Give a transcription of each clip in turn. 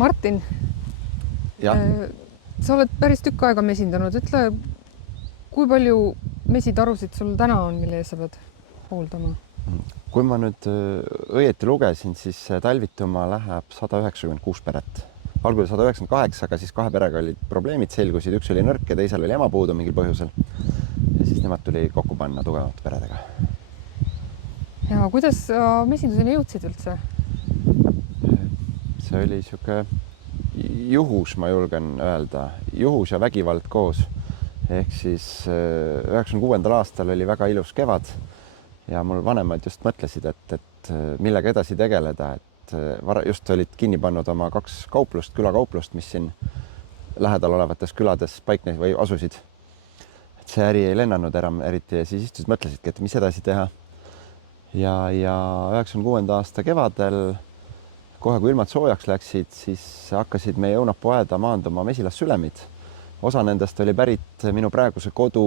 Martin, Ja. sa oled päris tükk aega mesindanud. Ütle, kui palju mesitarusid sul täna on, mille ees sa pead hooldama? Kui ma nüüd õieti lugesin, siis talvituma läheb 196 peret. Algul 198, aga siis kahe perega olid probleemid, selgusid. Üks oli nõrk ja teisel oli ema puudu mingil põhjusel. Ja siis nemad tuli kokku panna tugevamate peredega. Ja kuidas mesinduseni jõudsid üldse? See oli sihuke juhus, ma julgen öelda. Juhus ja vägivald koos. Ehk siis 96. aastal oli väga ilus kevad ja mul vanemad just mõtlesid, et millega edasi tegeleda. Et just olid kinni pannud oma 2 kauplust, külakauplust, mis siin lähedal olevates külades paiknesid või asusid. Et see äri ei lennanud enam eriti ja siis istusid mõtlesidki, et mis edasi teha. Ja 96. aasta kevadel, kohe kui ilmad soojaks läksid, siis hakkasid meie õunapuaeda maanduma mesilassülemid. Osa nendest oli pärit minu praeguse kodu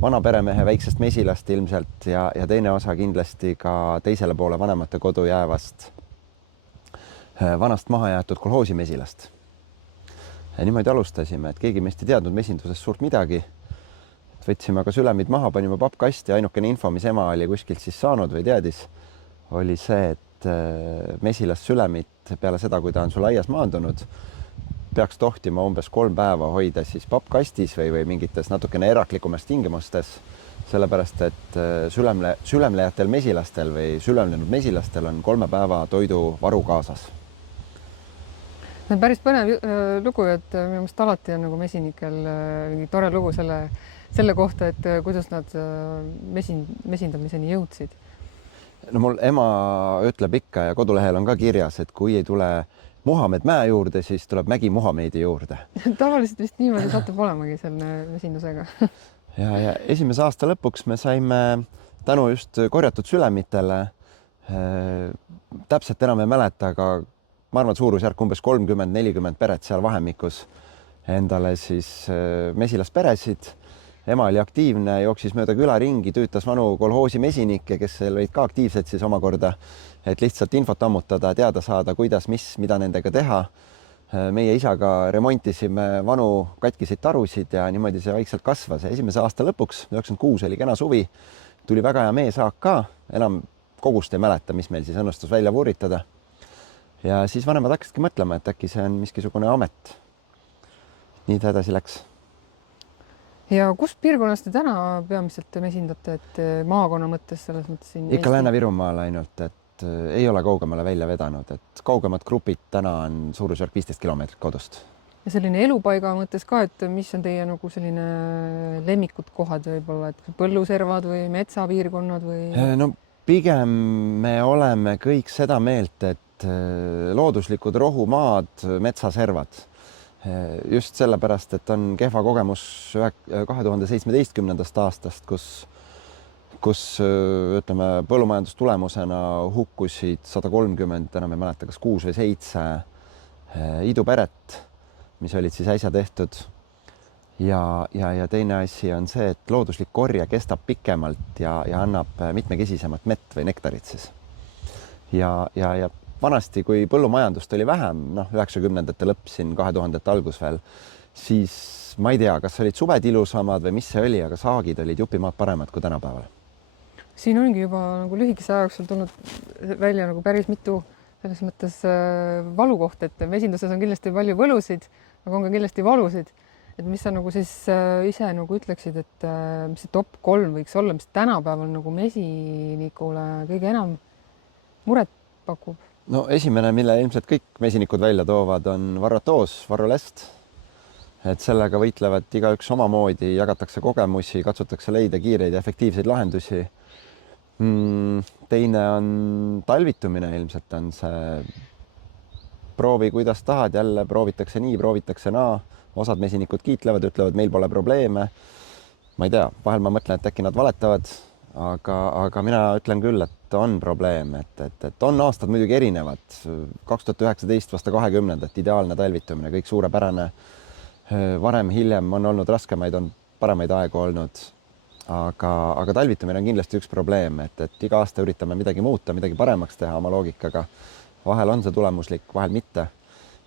vana peremehe väiksest mesilast ilmselt ja teine osa kindlasti ka teisele poole vanemate kodu jäävast vanast maha jäetud kolhoosi mesilast. Ja niimoodi alustasime, et keegi meist ei teadnud mesindusest suurt midagi. Võtsime ka sülemid maha, panime pappkasti. Ainukene info, mis ema oli kuskilt siis saanud või teadis, oli see, et mesilassülemid peale seda, kui ta on sul aias maandunud, peaks tohtima umbes 3 päeva hoida siis pappkastis või mingites natukene eraklikumas tingimustes, sellepärast et sülemlejatel mesilastel või sülemlenud mesilastel on 3 päeva toiduvaru kaasas. See on päris põnev lugu, et minu meelest alati on nagu mesinikel mingi tore lugu selle kohta, et kuidas nad mesindamiseni jõudsid. No mul ema ütleb ikka ja kodulehel on ka kirjas, et kui ei tule Muhamed mäe juurde, siis tuleb mägi Muhamedi juurde. Tavaliselt vist niimoodi satub olemagi selle mesindusega. Ja esimese aasta lõpuks me saime tänu just korjatud sülemitele, täpselt enam ei mäleta, aga ma arvan, suurusjärk umbes 30-40 peret seal vahemikus endale siis mesilasperesid. Ema oli aktiivne, jooksis mööda küla ringi, tüütas vanu kolhoosi mesinikke, kes olid ka aktiivsed siis omakorda, et lihtsalt infot ammutada, teada saada, kuidas, mida nendega teha. Meie isaga remontisime vanu katkiseid tarusid ja niimoodi see vaikselt kasvas. Esimese aasta lõpuks, 96 oli kena suvi, tuli väga hea meesaak ka. Enam kogust ei mäleta, mis meil siis õnnestus välja vuuritada. Ja siis vanemad hakkasidki mõtlema, et äkki see on miskisugune amet. Nii ta edasi läks. Ja kus piirkonnas te täna peamiselt mesindate, et maakonna mõttes selles mõttes siin? Ikka Lääne-Virumaal ainult, et ei ole kaugemale välja vedanud, et kaugemad grupid täna on suurusjärk 15 kilomeetrit kodust. Ja selline elupaiga mõttes ka, et mis on teie nagu selline lemmikud kohad võib-olla, et põlluservad või metsapiirkonnad või? No pigem me oleme kõik seda meelt, et looduslikud rohumaad, metsaservad. Just sellepärast, et on kehva kogemus 2017. aastast, kus ütleme, põllumajandustulemusena hukkusid 130, enam ei mäleta, kas 6 või 7 iduperet, mis olid siis äsja tehtud. Ja teine asi on see, et looduslik korje kestab pikemalt ja annab mitmekesisemat mett või nektarit siis. Ja vanasti, kui põllumajandust oli vähem, 90ndate lõpp siin 2000ndate algus veel, siis ma ei tea, kas olid suved ilusamad või mis see oli, aga saagid olid jupimaad paremad kui tänapäeval. Siin ongi juba nagu lühikese aja jooksul tulnud välja nagu päris mitu selles mõttes valukoht, et mesinduses on kindlasti palju võlusid, aga on ka kindlasti valusid. Et mis sa nagu siis ise nagu ütleksid, et mis see top 3 võiks olla, mis tänapäeval nagu mesinikule kõige enam muret pakub? No esimene, mille ilmselt kõik mesinikud välja toovad, on varrotoos, varrolest. Et sellega võitlevad igaüks omamoodi, jagatakse kogemusi, katsutakse leida kiireid ja efektiivseid lahendusi. Teine on talvitumine, ilmselt on see proovi, kuidas tahad, jälle proovitakse nii, proovitakse naa. Osad mesinikud kiitlevad, ütlevad, meil pole probleeme. Ma ei tea, vahel ma mõtlen, et äkki nad valetavad, aga mina ütlen küll, et on probleem, et on aastad muidugi erinevad. 2019 vasta 20, ideaalne talvitumine, kõik suurepärane. Varem, hiljem on olnud raskemaid, on paremaid aegu olnud. Aga talvitumine on kindlasti üks probleem, et iga aasta üritame midagi muuta, midagi paremaks teha oma loogikaga. Vahel on see tulemuslik, vahel mitte.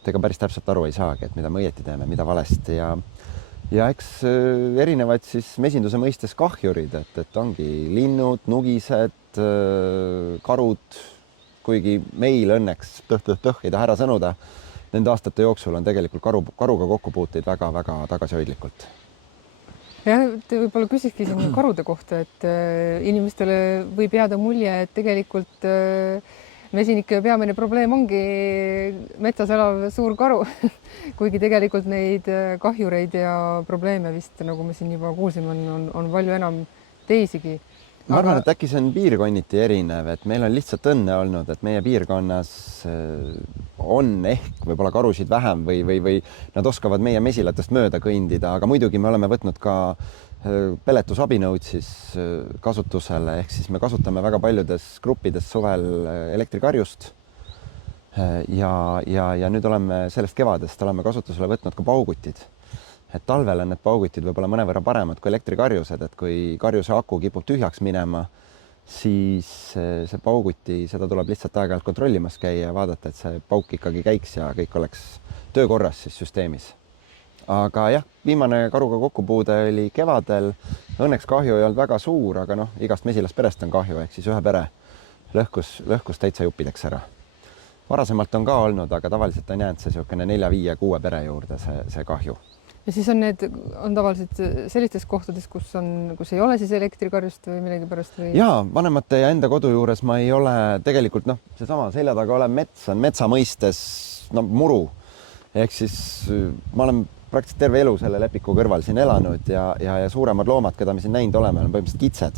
et ega päris täpselt aru ei saagi, et mida me õieti teeme, mida valesti ja eks erinevad siis mesinduse mõistes kahjurid, et ongi linnud, nugised, karud, kuigi meil õnneks ei taha ära sõnuda, nende aastate jooksul on tegelikult karuga kokkupuuteid väga-väga tagasihoidlikult. jah, te võib-olla küsikski siin karude kohta, et inimestele võib jääda mulje, et tegelikult mesinike peamine probleem ongi metsas elav suur karu kuigi tegelikult neid kahjureid ja probleeme vist, nagu me siin juba kuulsime, on palju enam teisigi. Ma arvan, et äkki see on piirkonniti erinev, et meil on lihtsalt õnne olnud, et meie piirkonnas on ehk võib-olla karusid vähem või nad oskavad meie mesilatest mööda kõndida, aga muidugi me oleme võtnud ka peletusabinõud siis kasutusele, ehk siis me kasutame väga paljudes gruppides suvel elektrikarjust. Ja nüüd oleme sellest kevadest kasutusele võtnud ka paugutid. Et talvel on need paugutid võib-olla mõnevõrra paremad kui elektrikarjused, et kui karjuse aku kipub tühjaks minema, siis see pauguti, seda tuleb lihtsalt aeg-ajalt kontrollimas käia ja vaadata, et see pauk ikkagi käiks ja kõik oleks töökorras siis süsteemis. Aga jah, viimane karuga kokkupuude oli kevadel. Õnneks kahju ei olnud väga suur, aga noh, igast mesilasperest on kahju, ehk siis ühe pere lõhkus täitsa juppideks ära. Varasemalt on ka olnud, aga tavaliselt on jäänud see niisugune 4, 5, 6 pere juurde see kahju. Ja siis on tavaliselt sellistes kohtades, kus ei ole siis elektrikarjust või millegi pärast või? Jaa, vanemate ja enda kodu juures ma ei ole tegelikult, seesama selja taga olev mets on metsa mõistes muru. Ehk siis ma olen praktiliselt terve elu selle lepiku kõrval siin elanud ja suuremad loomad, keda me siin näinud oleme, on põhimõtteliselt kitsed.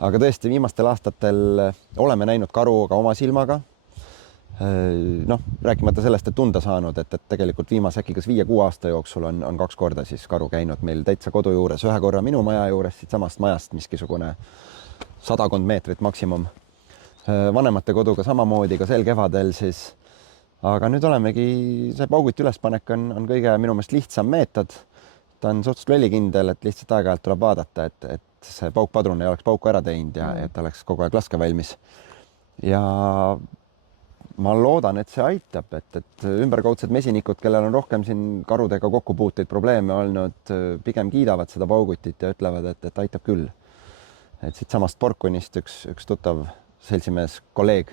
Aga tõesti, viimastel aastatel oleme näinud karu ka oma silmaga. Rääkimata sellest, et tunda saanud, et tegelikult viimase äkki kas 5-6 aasta jooksul on 2 korda siis karu käinud meil täitsa kodu juures, 1 korra minu maja juures, siit samast majast miskisugune 100 meetrit maksimum. Vanemate koduga samamoodi ka sel kevadel siis. Aga nüüd olemegi, see pauguti ülespanek on kõige minu meelest lihtsam meetod. Ta on suhteliselt lollikindel, et lihtsalt aeg-ajalt tuleb vaadata, et see paukpadrun ei oleks pauku ära teinud ja et oleks kogu aeg laske valmis. Ja ma loodan, et see aitab, et ümberkaudsed mesinikud, kellel on rohkem siin karudega kokkupuuteid probleeme olnud, pigem kiidavad seda paugutit ja ütlevad, et aitab küll. Et siit samast Porkunist üks tuttav seltsimees, kolleeg,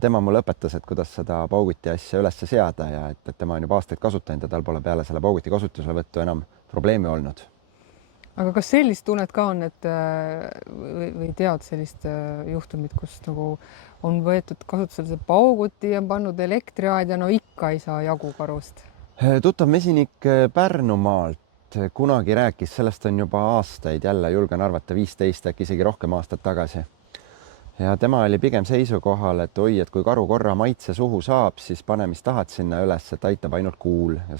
tema mulle õpetas, et kuidas seda pauguti asja üles seada ja et tema on juba aastaid kasutanud ja tal pole peale selle pauguti kasutuselevõttu enam probleemi olnud. Aga kas sellist tunnet ka on, et või tead sellist juhtumit, kus nagu on võetud kasutusele see pauguti ja pannud elektriaed ja ikka ei saa jagu karust? Tuttav mesinik Pärnumaalt kunagi rääkis, sellest on juba aastaid, jälle julgen arvata 15, äkki isegi rohkem aastat tagasi. Ja tema oli pigem seisukohal, et oi, et kui karu korra maitse suhu saab, siis pane mis tahad sinna üles, et aitab ainult kuul ja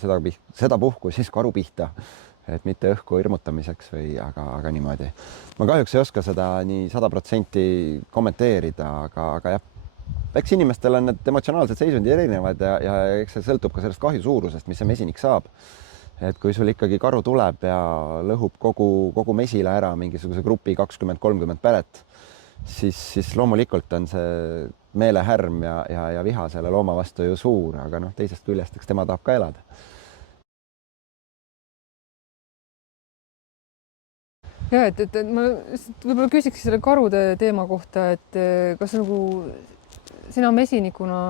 seda puhku siis karu pihta. Et mitte õhku hirmutamiseks aga niimoodi. Ma kahjuks ei oska seda nii 100% kommenteerida, aga jah, eks inimestel on need emotsionaalsed seisundi erinevad ja eks see sõltub ka sellest kahju suurusest, mis see mesinik saab. Et kui sul ikkagi karu tuleb ja lõhub kogu mesile ära mingisuguse grupi 20-30 peret, siis loomulikult on see meelehärm ja viha selle looma vastu ju suur, aga teisest küljest, eks tema tahab ka elada. Ja, et ma võib-olla küsiks selle karude teema kohta, et kas sina mesinikuna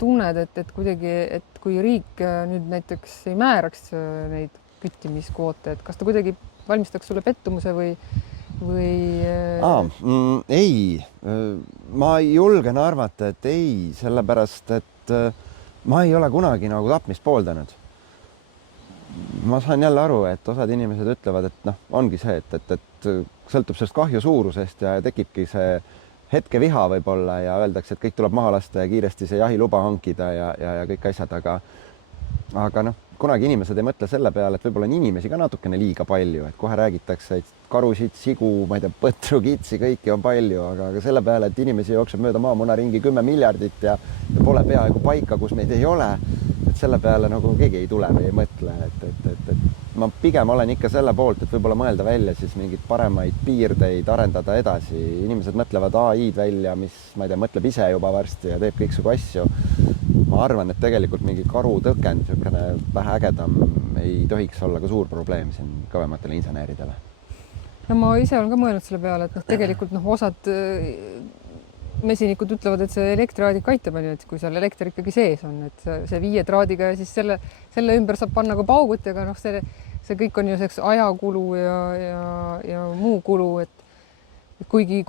tunned, et kuidagi, et kui riik nüüd näiteks ei määraks neid küttimiskvoote, et kas ta kuidagi valmistaks sulle pettumuse või? Ei, ma julgen arvata, et ei, sellepärast, et ma ei ole kunagi tapmist pooldanud. Ma saan jälle aru, et osad inimesed ütlevad, et ongi see, et sõltub sellest kahju suurusest ja tekibki see hetkeviha võib-olla ja öeldakse, et kõik tuleb maha lasta ja kiiresti see jahiluba hankida ja kõik asjad, aga kunagi inimesed ei mõtle selle peale, et võib-olla on inimesi ka natukene liiga palju, et kohe räägitakse, et karusid, sigu, ma ei tea, põtru, kitsi, kõiki on palju, aga selle peale, et inimesi jookseb mööda maamuna ringi 10 miljardit ja pole peaaegu paika, kus meid ei ole, et selle peale keegi ei tule või ei mõtle, et ma pigem olen ikka selle poolt, et võib-olla mõelda välja siis mingeid paremaid piirdeid, arendada edasi. Inimesed mõtlevad AI-d välja, mis, ma ei tea, mõtleb ise juba varsti ja teeb kõiksugu asju. ma arvan, et tegelikult mingi karutõkend, niisugune vähe ägedam ei tohiks olla ka suur probleem siin kõvematele inseneridele. no ma ise olen ka mõelnud selle peale, et noh, tegelikult noh, osad mesinikud ütlevad, et see elektritraadik aitab, onju, et kui seal elekter ikkagi sees on, et see 5 traadiga ja siis selle ümber saab panna ka paugud, aga noh, see kõik on ju selleks ajakulu ja muu kulu, et kuigi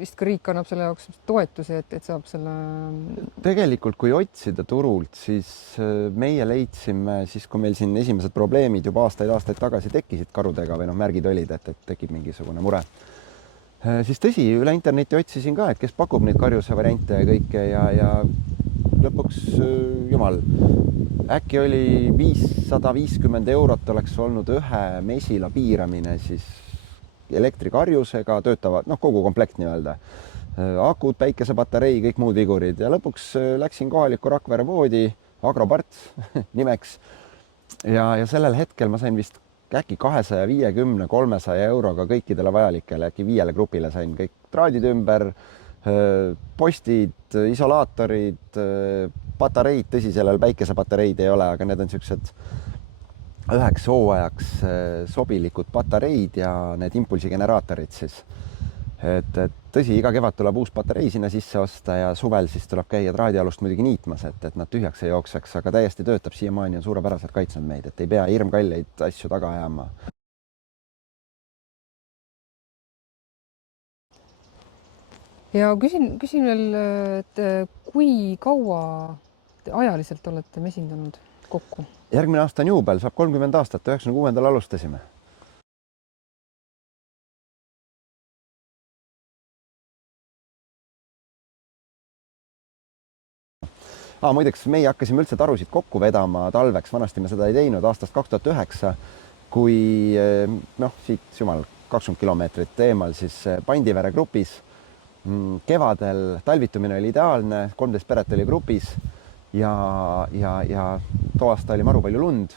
vist ka riik annab selle jaoks toetusi, et saab selle. Tegelikult, kui otsida turult, siis meie leidsime siis, kui meil siin esimesed probleemid juba aastaid tagasi tekkisid karudega või noh, märgid olid, et tekib mingisugune mure. Siis tõsi, üle interneti otsisin ka, et kes pakub neid karjuse variante ja kõike ja lõpuks jumal, äkki oli 550 eurot oleks olnud ühe mesila piiramine siis elektrikarjusega töötavad, noh, kogu komplekt nii-öelda. Akud, päikesepatarei, kõik muud vigurid ja lõpuks läksin kohalikku Rakvere voodi, Agroparts nimeks ja sellel hetkel ma sain vist äkki 250-300 euroga kõikidele vajalikele, äkki 5 grupile sain kõik traadid ümber, postid, isolaatorid, patareid, tõsi, sellel päikesepatareid ei ole, aga need on niisugused üheks hooajaks sobilikud patareid ja need impulsigeneraatorid siis. Et tõsi, iga kevad tuleb uus patarei sinna sisse osta ja suvel siis tuleb käia traadialust muidugi niitmas, et nad tühjaks ei jookseks, aga täiesti töötab siiamaani, on suurepäraselt kaitsnud meid, et ei pea hirmkalleid asju taga ajama. Ja küsin veel, et kui kaua te ajaliselt olete mesindanud kokku? Järgmine aasta on juubel, saab 30 aastat, 96. alustasime. Muideks, meie hakkasime üldse tarusid kokku vedama talveks, vanasti me seda ei teinud aastast 2009, kui noh, siit jumal 20 kilomeetrit eemal siis Pandivere grupis. Kevadel talvitumine oli ideaalne, 13 peret oli grupis ja too aasta oli maru palju lund.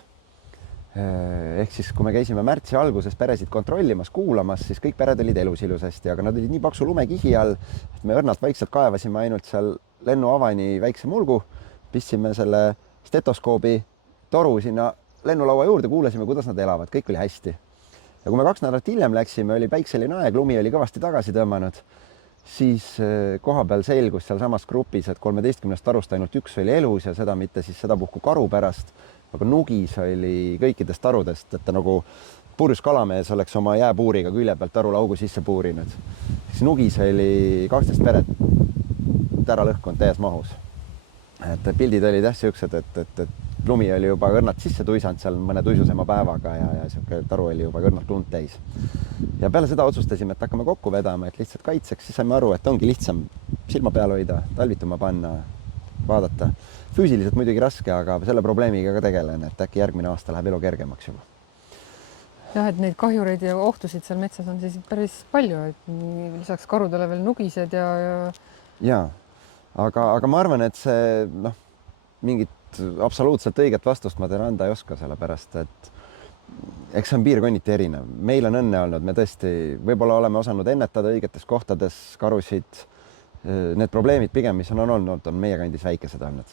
Ehk siis, kui me käisime märtsi alguses peresid kontrollimas, kuulamas, siis kõik pered olid elus ilusasti, aga nad olid nii paksu lumekihi all, et me õrnalt vaikselt kaevasime ainult seal lennuavani väikse mulgu, pistsime selle stetoskoobi toru sinna lennulaua juurde, kuulasime, kuidas nad elavad, kõik oli hästi. Ja kui me 2 nädalat hiljem läksime, oli päikseline aeg, lumi oli kõvasti tagasi tõmmanud, siis koha peal selgus seal samas grupis, et 13 tarust ainult 1 oli elus ja seda mitte siis sedapuhku karu pärast, aga nugis oli kõikidest tarudest, et ta nagu purjus kalamees oleks oma jääpuuriga külje pealt tarulaugu sisse puurinud. Siis nugis oli 12 peret, tära lõhkunud täies mahus. Et pildid olid siuksed, et lumi oli juba kõrnalt sisse tuisanud seal mõne tuisusema päevaga ja siuke taru oli juba kõrnalt lund täis. Ja peale seda otsustasime, et hakkame kokku vedama, et lihtsalt kaitseks, siis saime aru, et ongi lihtsam silma peal hoida, talvituma panna, vaadata. Füüsiliselt muidugi raske, aga selle probleemiga ka tegelen, et äkki järgmine aasta läheb elu kergemaks juba. Jah, et neid kahjureid ja ohtusid seal metsas on siis päris palju, et lisaks karudele veel nugised ja, aga ma arvan, et see mingit absoluutselt õiget vastust ma teile anda ei oska, sellepärast et eks see on piirkonniti erinev. Meil on õnne olnud, me tõesti võib-olla oleme osanud ennetada õigetes kohtades karusid. Need probleemid pigem, mis on olnud, on meie kandis väikesed olnud.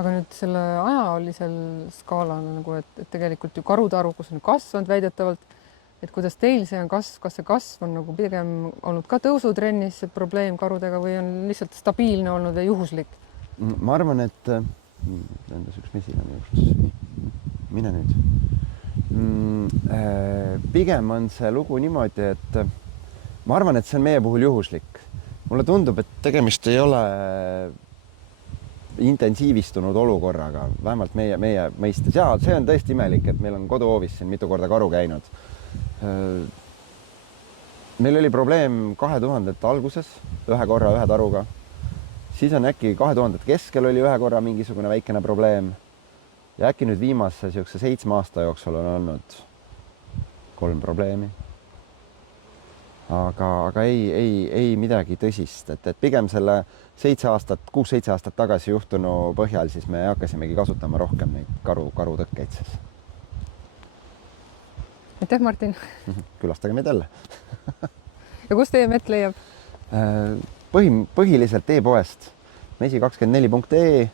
Aga nüüd selle ajalisel skaalal nagu, et tegelikult ju karutaru, kus on kasvanud väidetavalt, et kuidas teil see on kas see kasv on nagu pigem olnud ka tõusutrennis see probleem karudega või on lihtsalt stabiilne olnud ja juhuslik? Ma arvan, et endas üks mesilane juhtus. Mine nüüd. Pigem on see lugu niimoodi, et ma arvan, et see on meie puhul juhuslik. Mulle tundub, et tegemist ei ole intensiivistunud olukorraga, vähemalt meie mõistes. Ja see on tõesti imelik, et meil on koduhoovis siin mitu korda karu käinud. Meil oli probleem 2000 alguses ühe korra ühe taruga. Siis on äkki 2000 keskel oli ühe korra mingisugune väikene probleem. Ja äkki nüüd viimase 7 aasta jooksul on olnud 3 probleemi. Aga ei midagi tõsist, et pigem selle 6-7 aastat tagasi juhtunu põhjal siis me hakkasimegi kasutama rohkem neid karutõkkeid siis. Aitäh, Martin! Külastage meid jälle! Ja kus teie mett leiab? Põhiliselt e-poest mesi24.ee